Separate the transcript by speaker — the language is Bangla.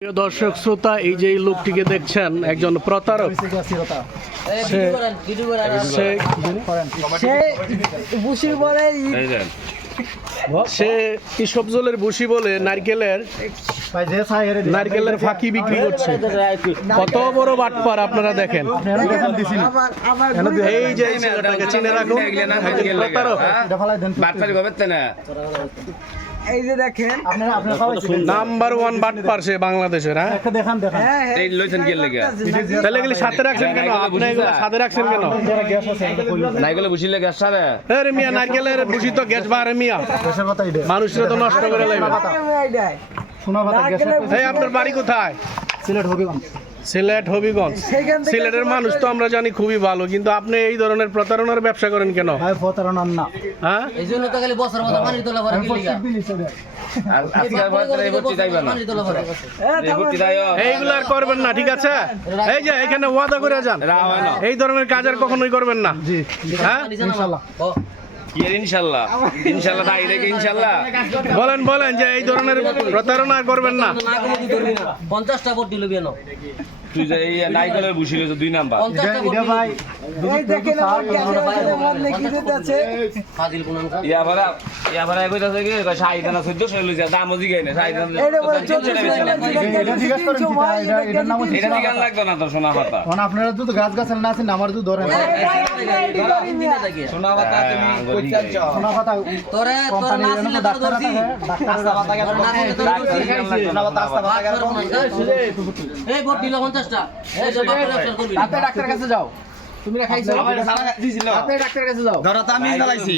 Speaker 1: প্রিয় দর্শক শ্রোতা এই যে এই লোকটিকে দেখছেন একজন প্রতারক। সে- ভুসি বলে নারকেলের নারকেলের ফাঁকি বিক্রি করছে। কত বড় বাটপার আপনারা দেখেন। এই যে চিনে রাখুন প্রতারক।
Speaker 2: এই যে দেখেন
Speaker 1: নাম্বার ওয়ান বাটপার সে বাংলাদেশের হ্যাঁ?
Speaker 2: হ্যাঁ হ্যাঁ
Speaker 3: এই লইছেন কি লেগে?
Speaker 1: তাহলে এগুলি সাথে রাখছেন কেন? আপনি এগুলো সাথে রাখছেন কেন?
Speaker 3: নাইগুলো বুঝিলে গ্যাস সারে
Speaker 1: আরে মিয়া নারকেলের ভুসি তো গ্যাস বাড়ে মিয়া। মানুষরা তো নষ্ট করে লাগবে
Speaker 2: এইটাই।
Speaker 1: এই আপনার বাড়ি কোথায়? সিলেট হবিগঞ্জ।
Speaker 2: সেখান হবিগঞ্জ।
Speaker 1: সিলেটের মানুষ তো আমরা জানি খুবই ভালো কিন্তু আপনি এই ধরনের প্রতারণার ব্যবসা করেন কেন? ভাই প্রতারণার না। হ্যাঁ?
Speaker 4: এই জন্য তো খালি বছর মতো পানি তোলা পরে কি লিগা
Speaker 3: আর আজকে ভর্তি এই যাইবা না।
Speaker 4: পানি তোলা পরে।
Speaker 3: এই ভর্তি যাইও।
Speaker 1: এইগুলো আর করবেন না ঠিক আছে? এই যে এখানে ওয়াদা করে যান। এই ধরনের কাজ আর কখনোই করবেন না। হ্যাঁ?
Speaker 3: রেখে
Speaker 1: বলেন বলেন যে এই ধরনের প্রতারণা করবেন না।
Speaker 4: 50টা ভোট দিল বিয়ানো
Speaker 3: তুই যে নাইকলের বুঝিলে যে দুই নাম্বার।
Speaker 4: 50টা ভোট দিল।
Speaker 2: এই দেখেন আমার গ্যাসের মধ্যে মধ্যে কি দিতেছে
Speaker 4: ফাজিল কোন
Speaker 3: ইয়া ভাড়া ইয়া ভাড়া কইতাছে কি কয় শাহিদ না 1400 লইছে দাম ওজি গাইনে শাহিদ
Speaker 2: এইটা বলে চোদ্দশো
Speaker 3: এটা দিগান লাগতো না তো সোনা পাতা।
Speaker 5: মানে আপনারা তো গাছ গাছাল না আছেন আমার তো ধরেন।
Speaker 3: সোনা পাতা তুমি
Speaker 4: তোরে তোর না ছিল তো ধরছি তোর না ছিল তো ধরছি এই ভোট দিল 50টা এই সব
Speaker 5: ডাক্তার কাছে যাও। তুমি খাইছো ডাক্তার কাছে যাও।
Speaker 3: ধরো তো আমি চালাইছি